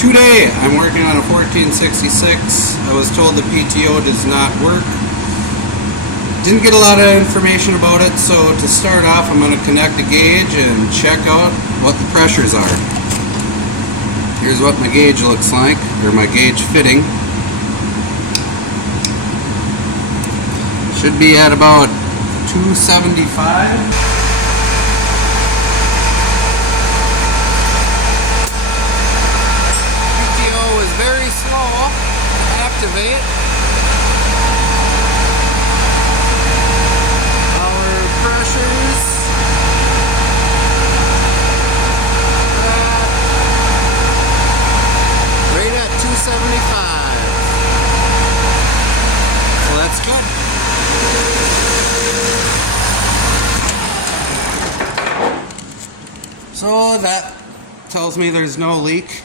Today, I'm working on a 1466. I was told the PTO does not work. Didn't get a lot of information about it, so to start off, I'm going to connect a gauge and check out what the pressures are. Here's what my gauge looks like, or my gauge fitting. Should be at about 275. Very slow to activate. Our pressures right at 275. So that's good. So that tells me there's no leak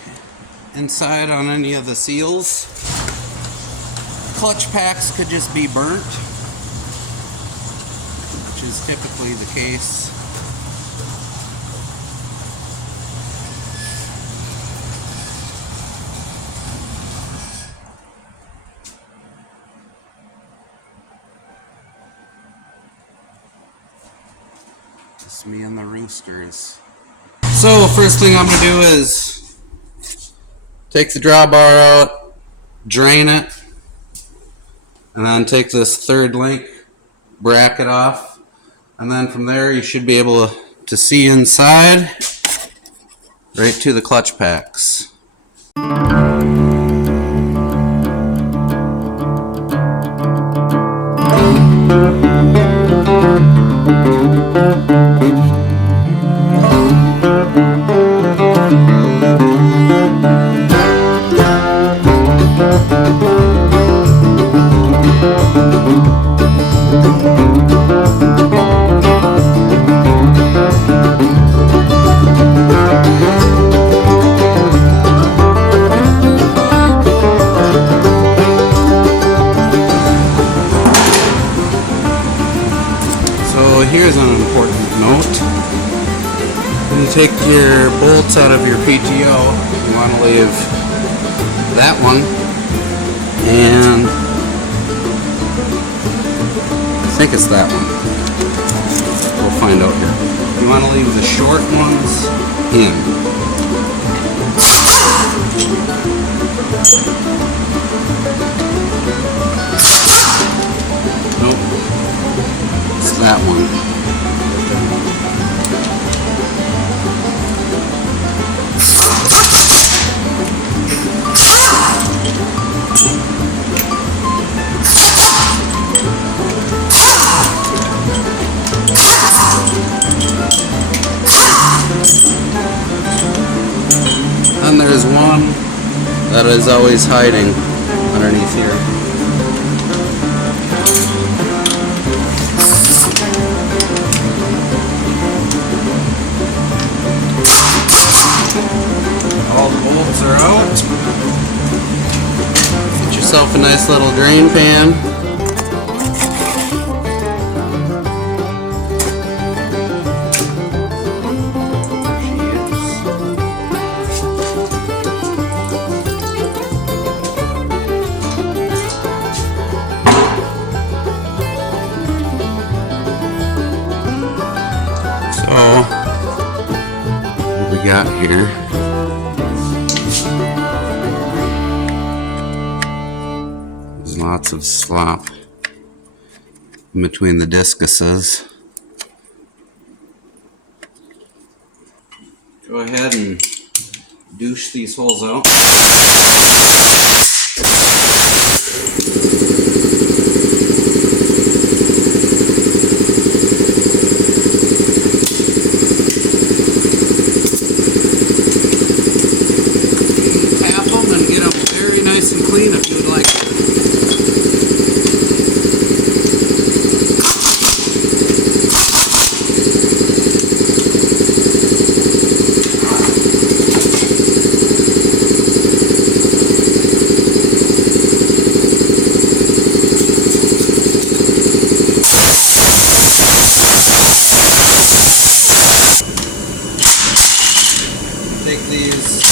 inside on any of the seals. Clutch packs could just be burnt, which is typically the case. Just me and the roosters. So first thing I'm going to do is take the drawbar out, drain it, and then take this third link bracket off, and then from there you should be able to see inside right to the clutch packs. Here's an important note. When you take your bolts out of your PTO, you want to leave that one, and I think it's that one. We'll find out here. You want to leave the short ones in. Nope. It's that one. And there's one that is always hiding underneath here. All the bolts are out. Get yourself a nice little drain pan. What we got here? There's lots of slop in between the discuses. Go ahead and douche these holes out. Clean if you would like. Take these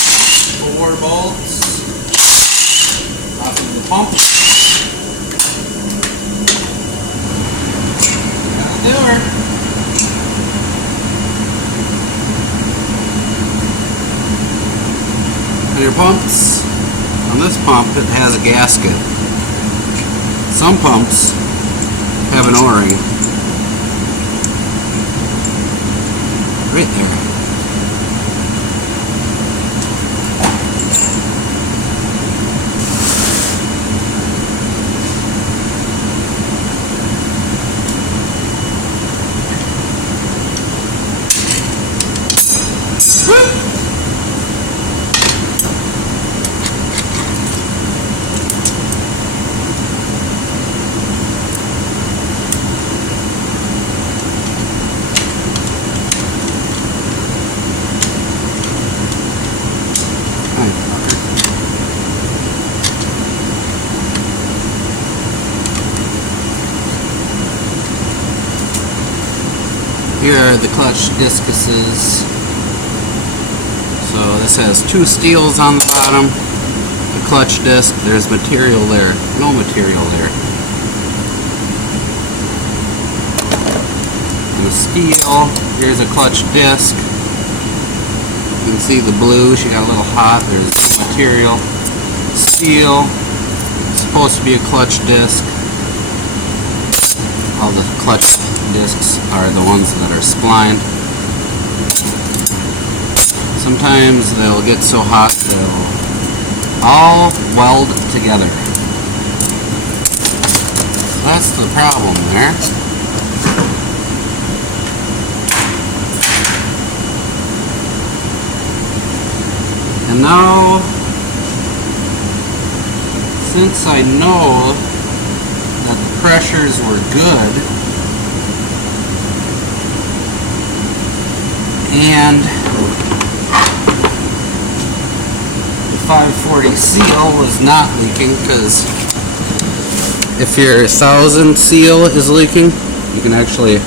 4 bolts off of the pump. That'll do her. On your pumps, on this pump it has a gasket. Some pumps have an O-ring. Right there. Here are the clutch discuses. So this has 2 steels on the bottom. The clutch disc, there's material there. No material there. And the steel, here's a clutch disc. You can see the blue, she got a little hot. There's no material. Steel, supposed to be a clutch disc. All the clutch discs are the ones that are splined. Sometimes they'll get so hot they'll all weld together. That's the problem there. And now, since I know that the pressures were good and the 540 seal was not leaking, because if your 1000 seal is leaking you can actually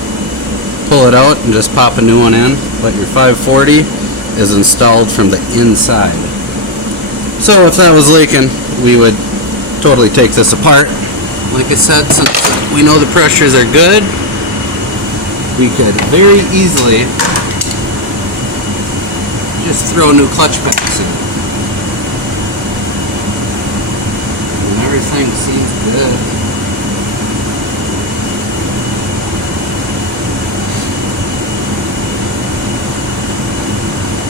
pull it out and just pop a new one in, but your 540 is installed from the inside. So if that was leaking, we would totally take this apart. Like I said, since we know the pressures are good, we could very easily just throw new clutch packs in. And everything seems good.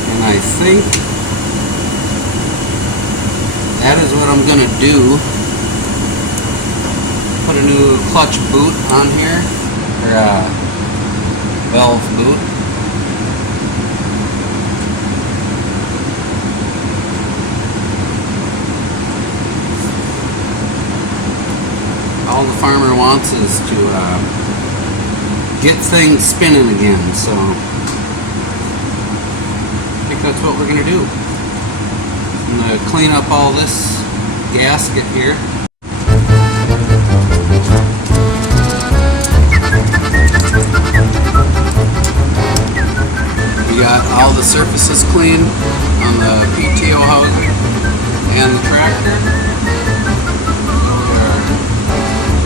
And I think that is what I'm going to do. Put a new clutch boot on here, or a valve boot. All the farmer wants is to get things spinning again, so I think that's what we're going to do. I'm going to clean up all this gasket here. We got all the surfaces clean on the PTO housing and the tractor.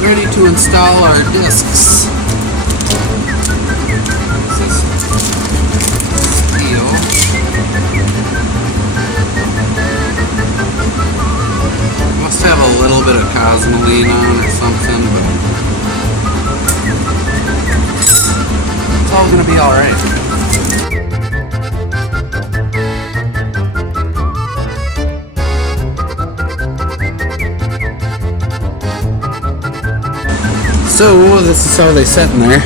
We're ready to install our discs. This is steel. Must have a little bit of cosmoline on or something, but it's all going to be alright. So this is how they sit in there.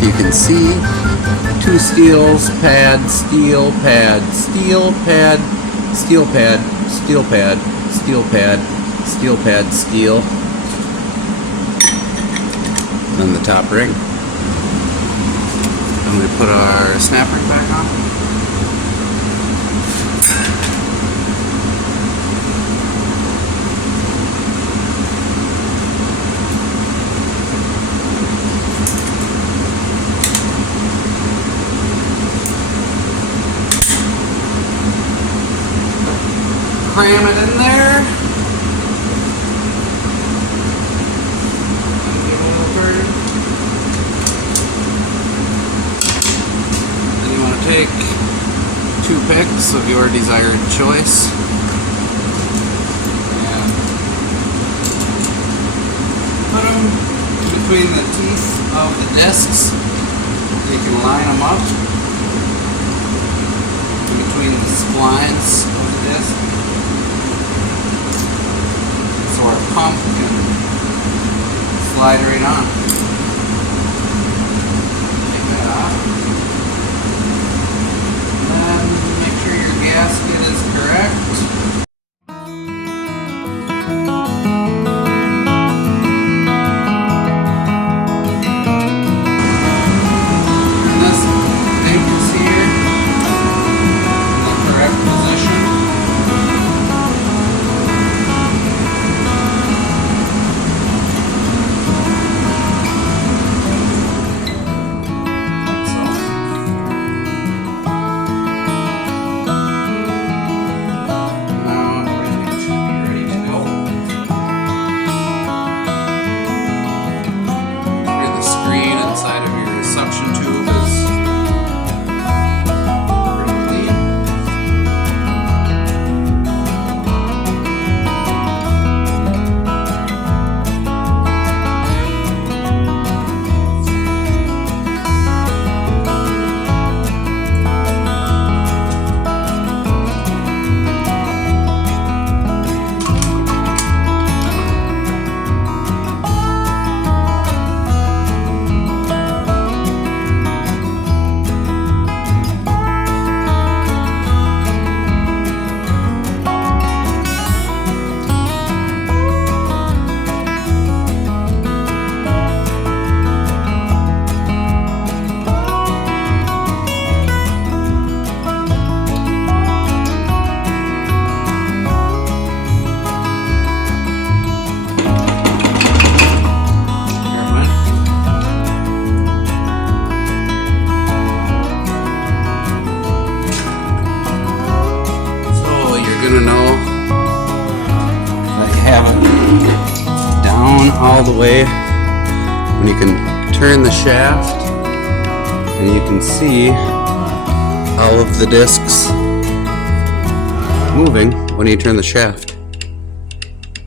You can see 2 steels, pad, steel, pad, steel, pad, steel pad, steel pad, steel pad, steel pad, steel. And then the top ring. And we put our snap ring back on. cram it in there. Give it a little turn. Then you want to take 2 picks of your desired choice. And put them between the teeth of the discs. You can line them up between the splines of the disc, so our pump can slide right on. Take that off. And then make sure your gasket is correct. All the way when you can turn the shaft and you can see all of the discs moving when you turn the shaft.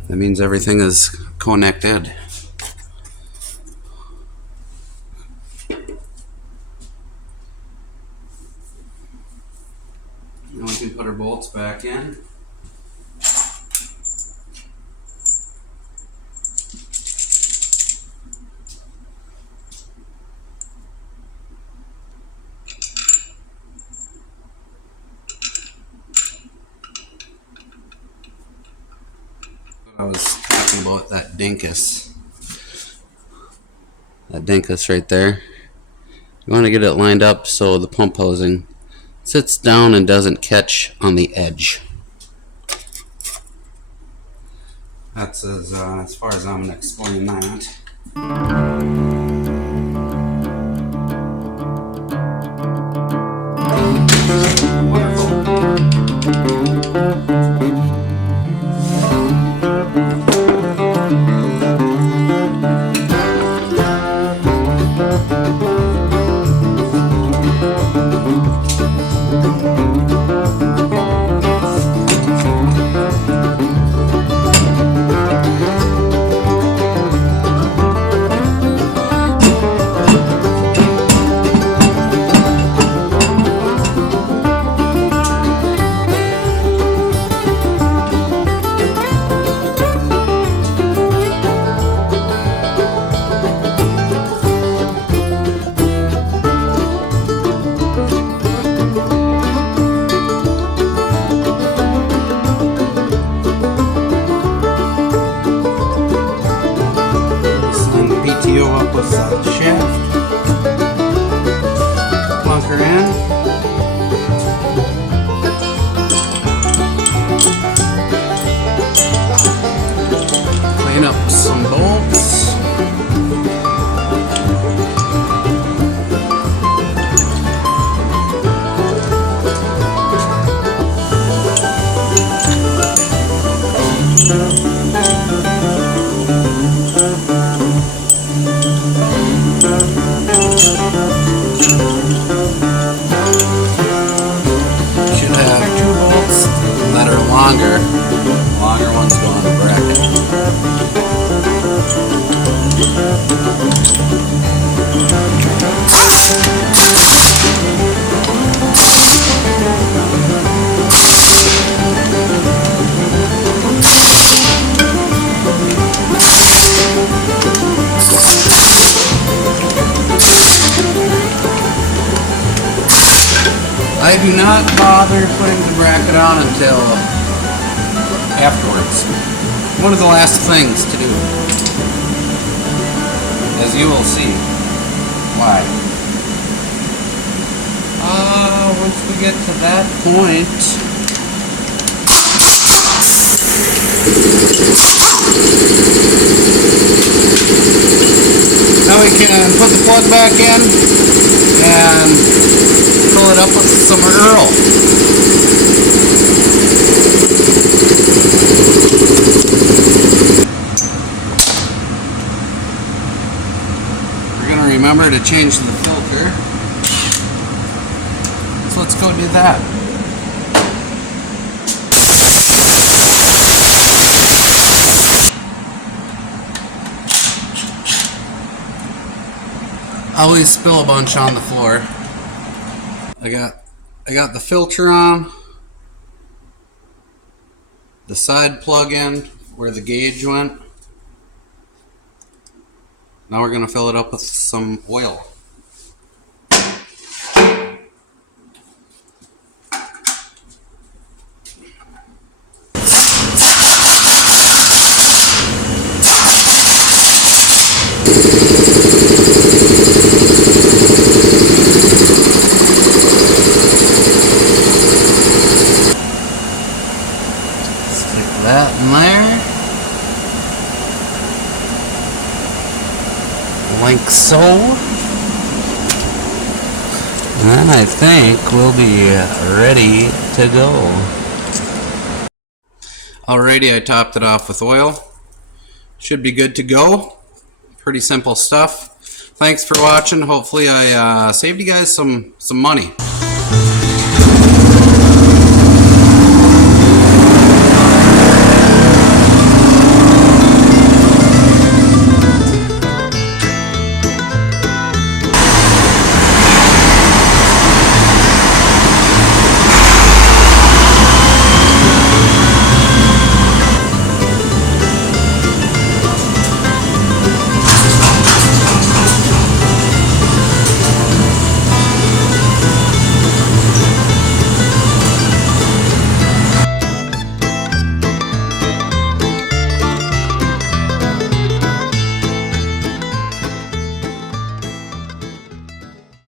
That means everything is connected. Now we can put our bolts back in. I was talking about that dinkus. That dinkus right there. You want to get it lined up so the pump housing sits down and doesn't catch on the edge. That's as far as I'm going to explain that. I do not bother putting the bracket on until afterwards. One of the last things to do. As you will see. Why? Once we get to that point, now we can put the plug back in and fill it up with some Earl. We're going to remember to change the filter. So let's go do that. I always spill a bunch on the floor. I got the filter on, the side plug in where the gauge went. Now we're gonna fill it up with some oil. That in there, like so, and I think we'll be ready to go. Alrighty, I topped it off with oil. Should be good to go. Pretty simple stuff. Thanks for watching. Hopefully I saved you guys some money.